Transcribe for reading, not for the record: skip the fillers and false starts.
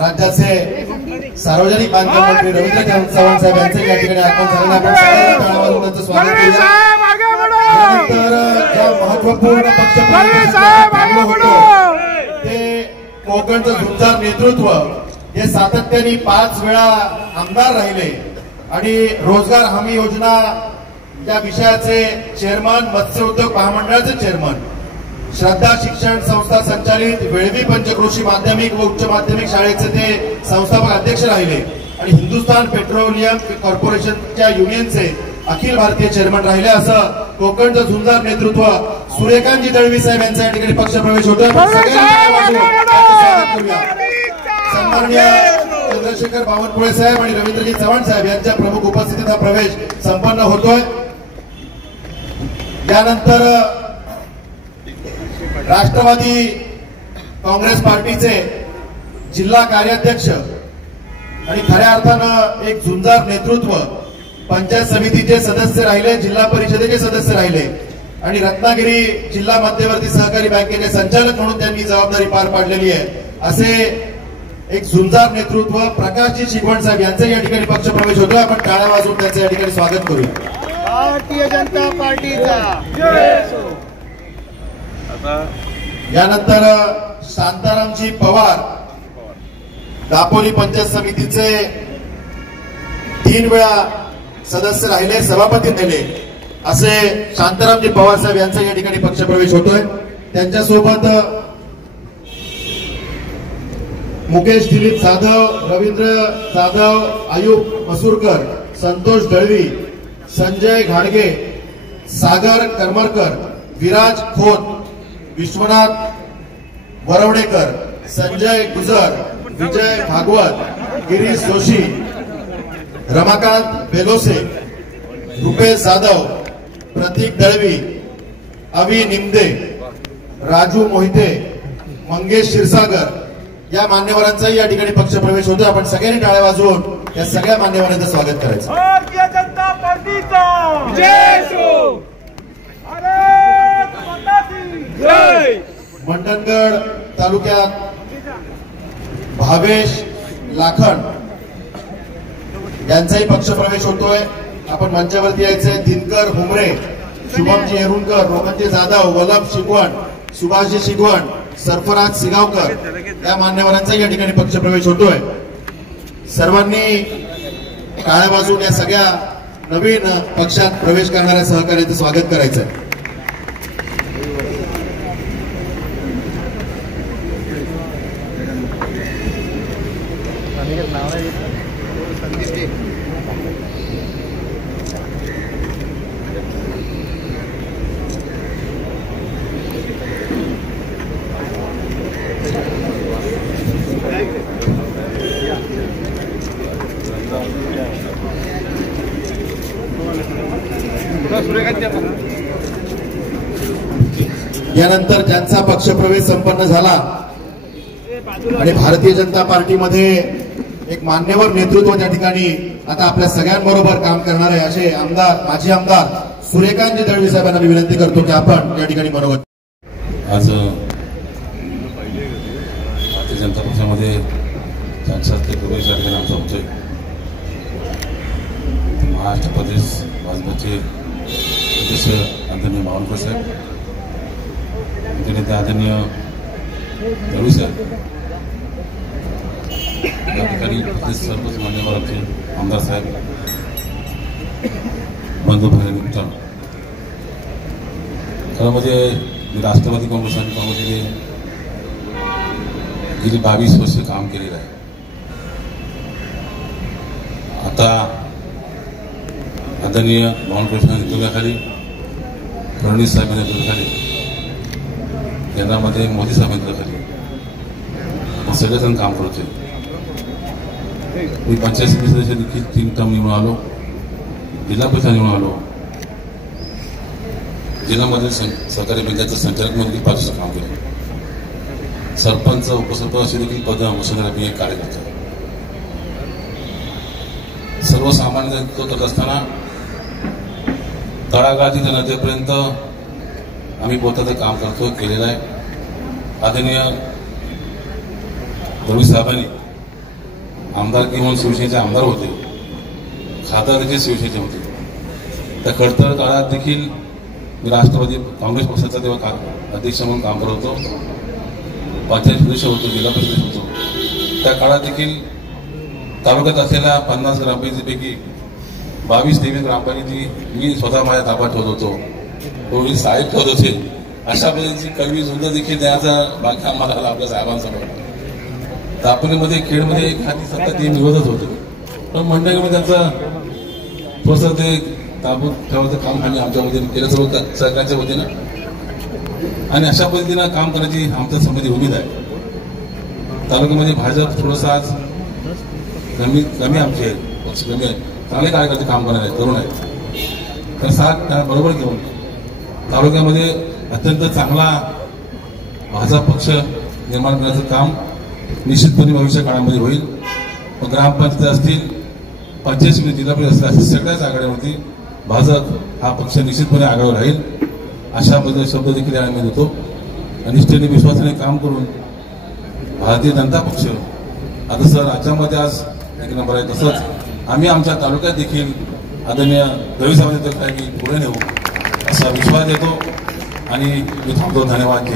राज्याचे सार्वजनिक बांधकाम मंत्री रवींद्र चव्हाण साहेब यांचे या ठिकाणी आगमन झाल्याने आपण सगळ्यांनी टाळ्या वाजवून स्वागत केलं। नंतर ज्या महत्त्वपूर्ण ते कोकणचं झुंजार नेतृत्व हे सातत्याने 5 वेळा आमदार राहिले आणि रोजगार हमी योजना या विषयाचे चेअरमन, मत्स्य उद्योग महामंडळाचे चेअरमन, श्रद्धा शिक्षण संस्था संचालित वेळवी पंचक्रोशी माध्यमिक व उच्च माध्यमिक शाळेचे ते संस्थापक अध्यक्ष राहिले आणि हिंदुस्थान पेट्रोलियम कॉर्पोरेशनच्या युनियनचे अखिल भारतीय चेअरमन राहिले। असं कोकणचं झुंजार नेतृत्व सूर्यकांतजी दळवी साहेब यांचा या ठिकाणी पक्षप्रवेश होतोय। सन्माननीय चंद्रशेखर बावनकुळे साहेब आणि रवींद्रजी चव्हाण साहेब यांच्या प्रमुख उपस्थितीत हा प्रवेश संपन्न होतोय। यानंतर राष्ट्रवादी काँग्रेस पार्टीचे जिल्हा कार्याध्यक्ष आणि खऱ्या अर्थानं एक झुंजार नेतृत्व, पंचायत समितीचे सदस्य राहिले, जिल्हा परिषदेचे सदस्य राहिले आणि रत्नागिरी जिल्हा मध्यवर्ती सहकारी बँकेचे संचालक म्हणून त्यांनी जबाबदारी पार पाडलेली आहे। असे एक झुंजार नेतृत्व प्रकाशजी शिगवण साहेब यांचे या ठिकाणी पक्षप्रवेश होतो। आपण टाळ्या वाजवून त्यांचं या ठिकाणी स्वागत करूया। भारतीय जनता पार्टीचा जय असो। यानंतर शांतारामजी पवार दापोली पंचायत समितीचे 3 वेळा सदस्य राहिले, सभापती नेले असे शांतारामजी पवार साहेब यांचा या ठिकाणी पक्षप्रवेश होतोय। त्यांच्यासोबत मुकेश दिलीप जाधव, रवींद्र जाधव, आयुब मसूरकर, संतोष दळवी, संजय घाडगे, सागर करमरकर, विराज खोत, विश्वनाथ वरवडेकर, संजय गुजर, विजय भागवत, गिरीश जोशी, रमाकांत बेलोसे, रुपेश जाधव, प्रतीक दळवी, अवी निमदे, राजू मोहिते, मंगेश क्षीरसागर या मान्यवरांचाही या ठिकाणी पक्षप्रवेश होतो। आपण सगळ्यांनी टाळ्या वाजवून या सगळ्या मान्यवरांचं स्वागत करायचं। भारतीय जनता पार्टीचा जय असो। भारत माता की जय। मंडणगड तालुक्यात भावेश लाखन यांचाही पक्षप्रवेश होतोय। आपण मंचावरती यायचे। दिनकर हुमरे, शुभमजी हेरुणकर, रोहनजी जाधव, वल्लभ शिगवण, सुभाषजी शिगवण, सरफराज सिगावकर या मान्यवरांचा या ठिकाणी पक्षप्रवेश होतोय। सर्वांनी टाळ्या वाजवून या सगळ्या नवीन पक्षात प्रवेश करणाऱ्या सहकार्याचं स्वागत करायचं आहे। यानंतर ज्यांचा पक्षप्रवेश संपन्न झाला आणि भारतीय जनता पार्टीमध्ये एक मान्यवर नेतृत्व त्या ठिकाणी आता आपल्या सगळ्यांबरोबर काम करणार आहे असे आमदार, माजी आमदार सूर्यकांतजी दळवी साहेबांना मी विनंती करतो की आपण या ठिकाणी मनोगत। आज भारतीय जनता पक्षामध्ये ज्यांचा प्रवेश या ठिकाणी आमचा होतोय, महाराष्ट्र प्रदेश भाजपचे अध्यक्ष आदरणीय बावनकुळे साहेब, नेते आदरणीय दळवी साहेब, या ठिकाणी सर्वच मान्यवर आमचे आमदार साहेब, बंधू भगिनी मित्रांनो, खरं म्हणजे राष्ट्रवादी काँग्रेस आणि काँग्रेसने गेली 22 वर्ष काम केलेलं आहे। आता आदरणीय बावनकुळे नेतृत्वाखाली, फडणवीस साहेबांच्या नेतृत्वाखाली, केंद्रामध्ये मोदी साहेबांच्या नेतृत्वाखाली आपण सगळेजण काम करतोय। मी पंचायत समिती सदस्य देखील 3 टर्म निवडून आलो, जिल्हा परिषद निवडून आलो, जिल्ह्यामध्ये सहकारी बँकेचं संचालक म्हणून देखील 5 वर्ष काम केलं, सरपंच उपसरपंच अशी देखील पद वसवणारे मी एक कार्यकर्ता। सर्वसामान्य नेतृत्व करत असताना तळागाळातील जनतेपर्यंत आम्ही पोहोचायचं काम केलेलं आहे। आदरणीय दळवी साहेबांनी आमदारकी म्हणून शिवसेनेचे आमदार होते, खासदार देखील शिवसेनेचे होते. त्या खडतर काळात देखील मी राष्ट्रवादी काँग्रेस पक्षाचा तेव्हा अध्यक्ष म्हणून काम करत होतो, पंचायत सदस्य होतो, जिल्हा परिषद होतो. त्या काळात देखील तालुक्यात असलेल्या 50 ग्रामपंचायतीपैकी 22-23 ग्रामपंचायती मी स्वतः माझ्या ताब्यात ठेवत होतो, कोणी साहेब ठेवत असेल. अशा पद्धतीची कळवी झुंज देखील द्यायचा भाग्य आम्हाला आपल्या साहेबांसमोर. दापोलीमध्ये खेडमध्ये एखादी सत्ता ते निवडत होते, पण मंडळीमध्ये त्यांचं थोडंसं ते ताबूत ठेवायचं काम आम्ही आमच्या वतीने केलं, सर्व सरकारच्या वतीनं. आणि अशा पद्धतीनं काम करण्याची आमच्या समोर उमेद आहे. तालुक्यामध्ये भाजप थोडंसं आज कमी आमची आहे, पक्ष कमी आहे. चांगले कार्यकर्ते काम करणार आहेत, तरुण आहेत. तर साथ बरोबर घेऊन तालुक्यामध्ये अत्यंत चांगला भाजप पक्ष निर्माण करण्याचं काम निश्चितपणे भविष्य काळामध्ये होईल. ग्रामपंचायत असतील, पंचायत समिती, जिल्हा परिषद असतील, सगळ्याच आघाड्यावरती भाजप हा पक्ष निश्चितपणे आघाडीवर राहील अशा पद्धतीने शब्द देखील आम्ही देतो. निष्ठेने विश्वासाने काम करून भारतीय जनता पक्ष आता सर राज्यामध्ये आज एक नंबर आहे, तसंच आम्ही आमच्या तालुक्यात देखील आदरणीय रवी सावंत पुढे नेऊ असा विश्वास देतो आणि मी थांबतो. धन्यवाद.